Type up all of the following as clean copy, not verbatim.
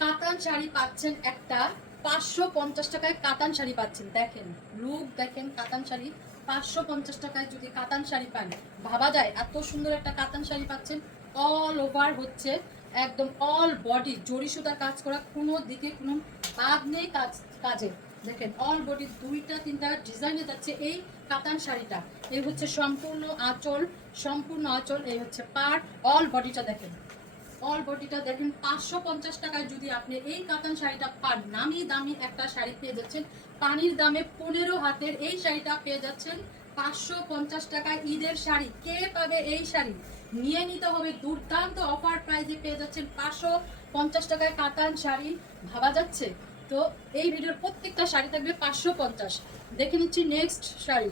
কাতান শাড়ি পাচ্ছেন একটা 550 টাকায় কাতান শাড়ি পাচ্ছেন। দেখেন লুক, দেখেন কাতান শাড়ি 550 টাকায় যদি কাতান শাড়ি পান, ভাবা যায় এত সুন্দর একটা কাতান শাড়ি পাচ্ছেন। অল ওভার হচ্ছে একদম অল বডি জরি সুতার কাজ করা, কোনো দিকে কোনো বাদ নেই কাজে। দেখেন অল বডি দুইটা তিনটা ডিজাইনে যাচ্ছে এই কাতান শাড়িটা। এই হচ্ছে সম্পূর্ণ আঁচল, সম্পূর্ণ আঁচল, এই হচ্ছে পাড়, অল বডিটা দেখেন, অল বডিটা দেখেন। 550 টাকায় যদি আপনি এই কাতান শাড়িটা পান, নামি দামি একটা শাড়ি পেয়ে যাচ্ছেন। পানির দামে 15 হাতের এই শাড়িটা পেয়ে যাচ্ছেন 550 টাকায়। ঈদের শাড়ি কে পাবে? এই শাড়ি নিয়ে নিতে হবে। দুর্দান্ত অফার প্রাইসে পেয়ে যাচ্ছেন 550 টাকায় কাতান শাড়ি। ভাবা যাচ্ছে? তো এই ভিডিওর প্রত্যেকটা শাড়ি থাকবে 550। দেখে নিচ্ছি নেক্সট শাড়ি।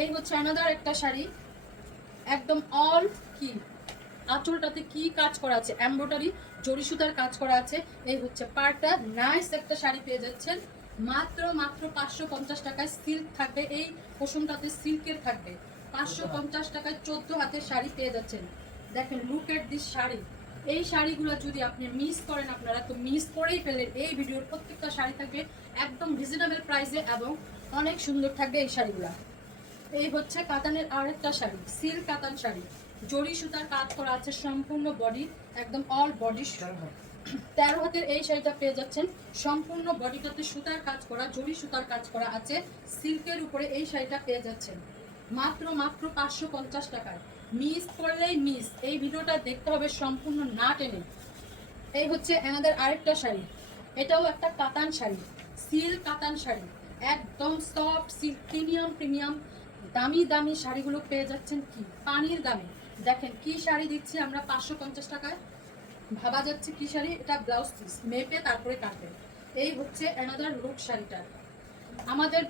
এই হচ্ছে আনাদার একটা শাড়ি, একদম অল কি আঁচলটাতে কি কাজ করা আছে, এমব্রয়ডারি জরি সুতার কাজ করা আছে। এই হচ্ছে পাড়টা, নাইস একটা শাড়ি পেয়ে যাচ্ছেন মাত্র মাত্র 550 টাকায়। সিল্ক থাকবে, এই পোষণটাতে সিল্কের থাকবে। 550 টাকায় 14 হাতের শাড়ি পেয়ে যাচ্ছেন। দেখেন লুক এট দিস শাড়ি। এই শাড়িগুলো যদি আপনি মিস করেন, আপনারা তো মিস করেই ফেলেন। এই ভিডিওর প্রত্যেকটা শাড়ি থাকবে একদম রিজনেবল প্রাইসে এবং অনেক সুন্দর থাকবে এই শাড়িগুলো। এই হচ্ছে কাতানের আরেকটা শাড়ি, সিল্ক কাতান শাড়ি, জরি সুতার কাজ করা আছে সম্পূর্ণ বডি, একদম অল বডি। 13 হাতের এই শাড়িটা পেয়ে যাচ্ছেন সম্পূর্ণ বডিটাতে সুতার কাজ করা, জরি সুতার কাজ করা আছে। সিল্কের উপরে এই শাড়িটা পেয়ে যাচ্ছেন মাত্র মাত্র 550 টাকায়। মিস করলেই মিস, এই ভিডিওটা দেখতে হবে সম্পূর্ণ না টেনে। এই হচ্ছে আমাদের আরেকটা শাড়ি, এটাও একটা কাতান শাড়ি, সিল্ক কাতান শাড়ি, একদম সফট সিল্ক, প্রিমিয়াম প্রিমিয়াম দামি দামি শাড়িগুলো পেয়ে যাচ্ছেন কি পানির দামে। দেখেন কি শাড়ি দিচ্ছি আমরা 550 টাকায়, ভাবা যাচ্ছে কি শাড়ি। এটা ব্লাউজ পিস মেপে তারপরে কাটবে। এই হচ্ছে অ্যানাদার লুক শাড়িটার। আমাদের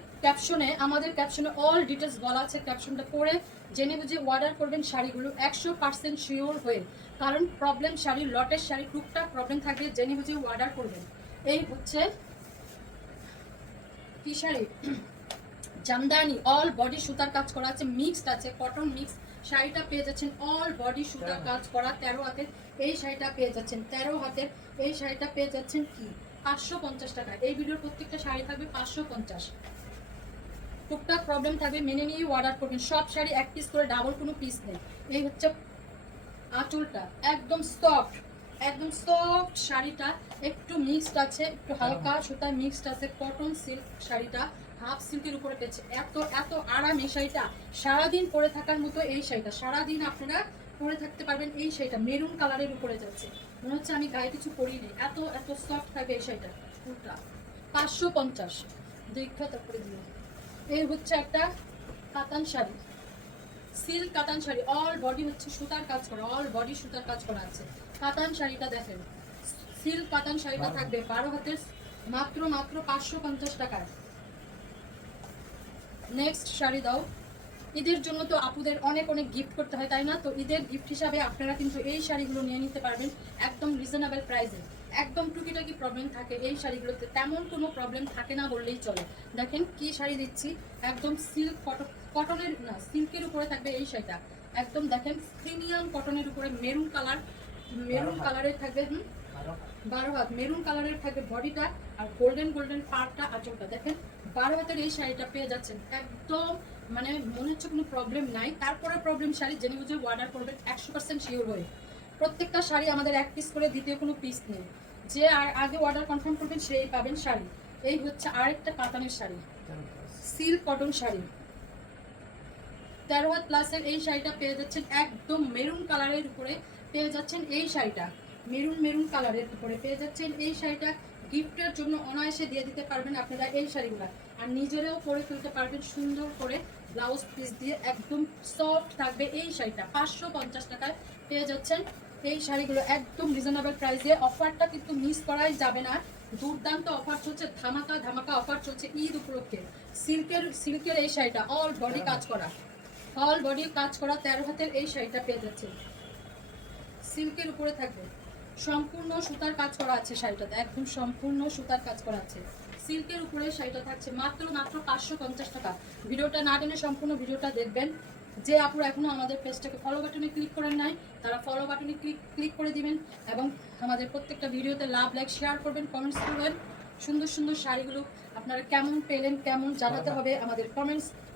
ক্যাপশনে অল ডিটেলস বলা আছে, ক্যাপশনটা পড়ে জেনে বুঝে অর্ডার করবেন শাড়িগুলো 100% শিওর হয়ে। কারণ প্রবলেম শাড়ি, লটের শাড়ি টুকটাক প্রবলেম থাকবে, জেনে বুঝে অর্ডার করবেন। এই হচ্ছে কি শাড়ি, জামদানি অল বডি সুতার কাজ করা আছে, মিক্সড আছে, কটন মিক্স। শাড়িটা পেয়ে যাচ্ছেন অল বডি সুতার কাজ করা, 13 হাতের এই শাড়িটা পেয়ে যাচ্ছেন, 13 হাতের এই শাড়িটা পেয়ে যাচ্ছেন কি 550 টাকা। এই ভিডিওর প্রত্যেকটা শাড়ি থাকবে 550। টুকটাক প্রবলেম থাকবে, মেনে নিয়ে অর্ডার করবেন। সব শাড়ি এক পিস করে, ডাবল কোনো পিস নেই। এই হচ্ছে আঁচলটা, একদম সফট, একদম সফট শাড়িটা, একটু মিক্সড আছে, একটু হালকা সুতায় মিক্সড আছে, কটন সিল্ক শাড়িটা, হাফ সিল্কের উপরে পেয়েছে। এত এত আরাম এই শাড়িটা, সারাদিন পরে থাকার মতো এই শাড়িটা, সারাদিন আপনারা পরে থাকতে পারবেন। এই শাড়িটা মেরুন কালারের উপরে যাচ্ছে, মনে হচ্ছে আমি গায়ে কিছু পরিনি, এত এত সফট থাকবে এই শাড়িটা। পুরোটা 550 দেখা তারপরে দিও। এই হচ্ছে একটা কাতান শাড়ি, সিল্ক কাতান শাড়ি, অল বডি হচ্ছে সুতার কাজ করা, অল বডি সুতার কাজ করা আছে। কাতান শাড়িটা দেখেন, সিল্ক কাতান শাড়িটা থাকবে 12 হাতের মাত্র মাত্র 550 টাকায়। নেক্সট শাড়ি দাও। ঈদের জন্য তো আপুদের অনেক অনেক গিফট করতে হয়, তাই না? তো ঈদের গিফট হিসাবে আপনারা কিন্তু এই শাড়িগুলো নিয়ে নিতে পারবেন একদম রিজনেবল প্রাইসে। একদম টুকিটাকি প্রবলেম থাকে এই শাড়িগুলোতে, তেমন কোনো প্রবলেম থাকে না বললেই চলে। দেখেন কি শাড়ি দিচ্ছি, একদম সিল্ক কটনের না সিল্কের উপরে থাকবে এই শাড়িটা, একদম দেখেন প্রিমিয়াম কটনের উপরে মেরুন কালার, মেরুন কালারের থাকবে 12 হাত মেরুন কালারের থাকবে বডিটা, আর গোল্ডেন গোল্ডেন পার্টটা আঁচলটা। দেখেন 12 হাতের এই শাড়িটা পেয়ে যাচ্ছেন একদম, মানে মনে হচ্ছে কোনো প্রবলেম নাই। তারপরে প্রবলেম শাড়ি জেনে বুঝে অর্ডার করবেন 100% শিওর হয়ে। প্রত্যেকটা শাড়ি আমাদের এক পিস করে, দ্বিতীয় কোনো পিস নেই। যে আগে অর্ডার কনফার্ম করবেন সেই পাবেন শাড়ি। এই হচ্ছে আরেকটা কাতানের শাড়ি, সিল্ক কটন শাড়ি, 13 হাত প্লাসের এই শাড়িটা পেয়ে যাচ্ছেন একদম মেরুন কালারের উপরে পেয়ে যাচ্ছেন এই শাড়িটা, মেরুন মেরুন কালারের উপরে পেয়ে যাচ্ছেন এই শাড়িটা। গিফটের জন্য অনায়াসে দিয়ে দিতে পারবেন আপনারা এই শাড়িগুলো, আর নিজেরাও পরে ফেলতে পারবেন সুন্দর করে ব্লাউজ পিস দিয়ে, একদম সফট থাকবে এই শাড়িটা। 550 টাকায় পেয়ে যাচ্ছেন এই শাড়িগুলো একদম রিজনেবল প্রাইসে। অফারটা কিন্তু মিস করাই যাবে না, দুর্দান্ত অফার চলছে, ধামাকা ধামাকা অফার চলছে ঈদ উপলক্ষে। সিল্কের এই শাড়িটা অল বডি কাজ করা, অল বডি কাজ করা 13 হাতের এই শাড়িটা পেয়ে যাচ্ছে, সিল্কের উপরে থাকবে, সম্পূর্ণ সুতার কাজ করা আছে শাড়িটাতে, একদম সম্পূর্ণ সুতার কাজ করা আছে, সিল্কের উপরে শাড়িটা থাকছে মাত্র মাত্র 550 টাকা। ভিডিওটা না টেনে সম্পূর্ণ ভিডিওটা দেখবেন। যে আপুরা এখনো আমাদের পেজটাকে ফলো বাটনে ক্লিক করেন নাই, তারা ফলো বাটনে ক্লিক করে দিবেন এবং আমাদের প্রত্যেকটা ভিডিওতে লাভ, লাইক, শেয়ার করবেন, কমেন্টস করবেন। সুন্দর সুন্দর শাড়িগুলো আপনারা কেমন পেলেন, কেমন জানাতে হবে আমাদের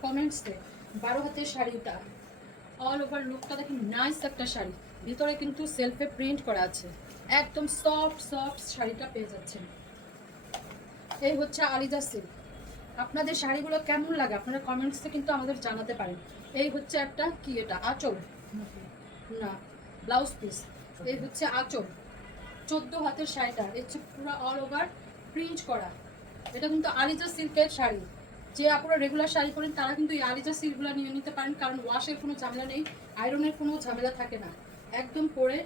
কমেন্টসে। 12 হাতের শাড়িটা অল ওভার লুকটা দেখেন, নাইস একটা শাড়ি, ভিতরে কিন্তু সেলফে প্রিন্ট করা আছে, একদম সফট সফট শাড়িটা পেয়ে যাচ্ছেন। এই হচ্ছে আলিজা সিল্ক। আপনাদের শাড়িগুলো কেমন লাগে আপনারা কমেন্টসে কিন্তু আমাদের জানাতে পারেন। এই হচ্ছে একটা কি, এটা আঁচল না ব্লাউজ পিস, এই হচ্ছে আঁচল। 14 হাতের শাড়িটা হচ্ছে পুরো অল ওভার প্রিন্ট করা। এটা কিন্তু আলিজা সিল্কের শাড়ি। যে আপনারা রেগুলার শাড়ি পরেন তারা কিন্তু এই আলিজা সিল্কগুলো নিয়ে নিতে পারেন, কারণ ওয়াশের কোনো ঝামেলা নেই, আয়রনের কোনো ঝামেলা থাকে না। একদম পরে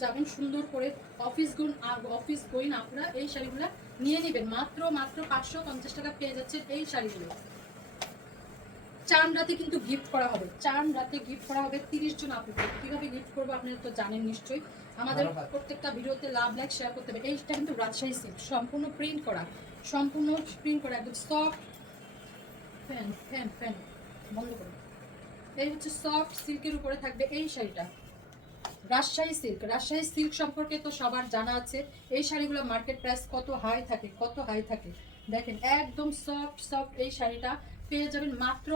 যাবেন সুন্দর করে, অফিস গোয়িং আপনারা এই শাড়িগুলো নিয়ে নেবেন। মাত্র 550 টাকা পেয়ে যাচ্ছেন এই শাড়িগুলো। চান রাতে কিন্তু গিফট করা হবে, চান রাতে গিফট করা হবে 30 জন আপুকে। কিভাবে গিফট করবো আপনারা তো জানেন নিশ্চয়ই, আমাদের প্রত্যেকটা ভিডিওতে লাভ, লাইক, শেয়ার করতে হবে। এইটা কিন্তু রাজশাহী সিল্ক, সম্পূর্ণ প্রিন্ট করা, একদম সফট। ফ্যান ফ্যান ফ্যান বন্ধ করুন। এই হচ্ছে সফট সিল্কের উপরে থাকবে এই শাড়িটা, রাজশাহী সিল্ক সম্পর্কে তো সবার জানা আছে। এই শাড়িগুলো মার্কেট প্রাইস কত হাই থাকে দেখেন, একদম সফট সফট এই শাড়িটা পেয়ে যাবেন মাত্র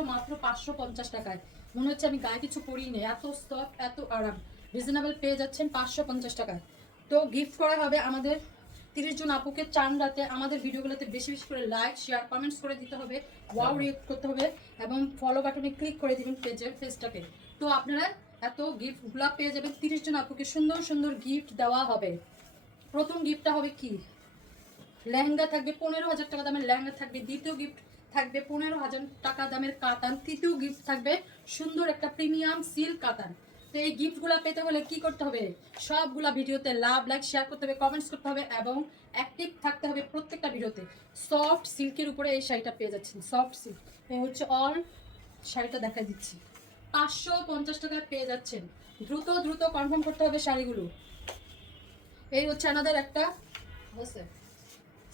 550 টাকায়। মনে হচ্ছে আমি গায়ে কিছু পরিই নেই, এত সফট, এত আরাম, রিজনেবল পেয়ে যাচ্ছেন 550 টাকায়। তো গিফট করা হবে আমাদের 30 জন আপুকে। চান রাতে আমাদের ভিডিওগুলোতে বেশি বেশি করে লাইক, শেয়ার, কমেন্টস করে দিতে হবে, ওয়াও রিয়েক্ট করতে হবে এবং ফলো বাটনে ক্লিক করে দিবেন পেজটাকে। তো আপনারা এত গিফটগুলো পেয়ে যাবেন। 30 জন আপুকে সুন্দর সুন্দর গিফট দেওয়া হবে। প্রথম গিফটটা হবে কি, লেহেঙ্গা থাকবে 15,000 টাকা দামের লেহেঙ্গা থাকবে। দ্বিতীয় গিফট থাকবে 15,000 টাকা দামের কাতান। তৃতীয় গিফট থাকবে সুন্দর একটা প্রিমিয়াম সিল্ক কাতান। তো এই গিফটগুলো পেতে হলে কি করতে হবে, সবগুলা ভিডিওতে লাভ, লাইক, শেয়ার করতে হবে, কমেন্টস করতে হবে এবং অ্যাক্টিভ থাকতে হবে প্রত্যেকটা ভিডিওতে। সফট সিল্কের উপরে এই শাড়িটা পেয়ে যাচ্ছেন, সফট সিল্ক। এই হচ্ছে অল শাড়িটা দেখা দিচ্ছি, 550 টাকায় পেয়ে যাচ্ছেন। দ্রুত দ্রুত কনফার্ম করতে হবে শাড়িগুলো। এই হচ্ছে আমাদের একটা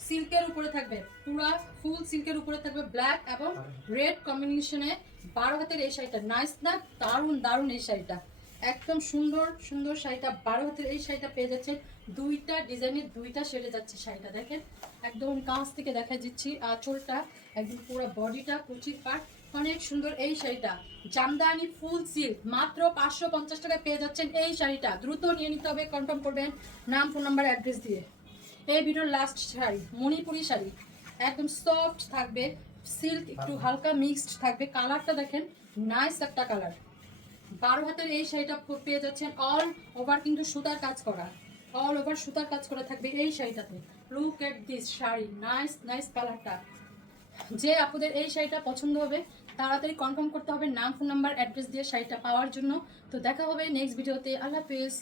সিল্কের উপরে থাকবে, পুরা ফুল সিল্কের উপরে থাকবে ব্ল্যাক এবং রেড কম্বিনেশনে 12 হাতের এই শাড়িটা। নাইস না, দারুণ দারুণ এই শাড়িটা, একদম সুন্দর সুন্দর শাড়িটা। 12 হাতের এই শাড়িটা পেয়ে যাচ্ছে, দুইটা ডিজাইনের দুইটা শেডে যাচ্ছে শাড়িটা। দেখেন একদম কাছ থেকে দেখা দিচ্ছি, আঁচলটা একদম পুরো বডিটা কুচির পাট, অনেক সুন্দর এই শাড়িটা। জামদানি ফুল সিল্ক মাত্র 550 টাকায় পেয়ে যাচ্ছেন এই শাড়িটা। দ্রুত নিয়ে নিতে হবে, কনফার্ম করবেন নাম, ফোন নাম্বার, অ্যাড্রেস দিয়ে। এই ভিডিওর লাস্ট শাড়ি মণিপুরি শাড়ি, একদম সফট থাকবে, সিল্ক একটু হালকা মিক্সড থাকবে। কালারটা দেখেন, নাইস একটা কালার। 12 হাতের এই শাড়িটা পেয়ে যাচ্ছেন অল ওভার কিন্তু সুতার কাজ করা, অল ওভার সুতার কাজ করা থাকবে এই শাড়িটাতে। Look at this sari, nice nice কালারটা। যে আপনাদের এই শাড়িটা পছন্দ হবে তাড়াতাড়ি কনফার্ম করতে হবে নাম, ফোন নাম্বার, অ্যাড্রেস দিয়ে শাড়িটা পাওয়ার জন্য। তো দেখা হবে নেক্সট ভিডিওতে। আল্লাহ হাফেজ।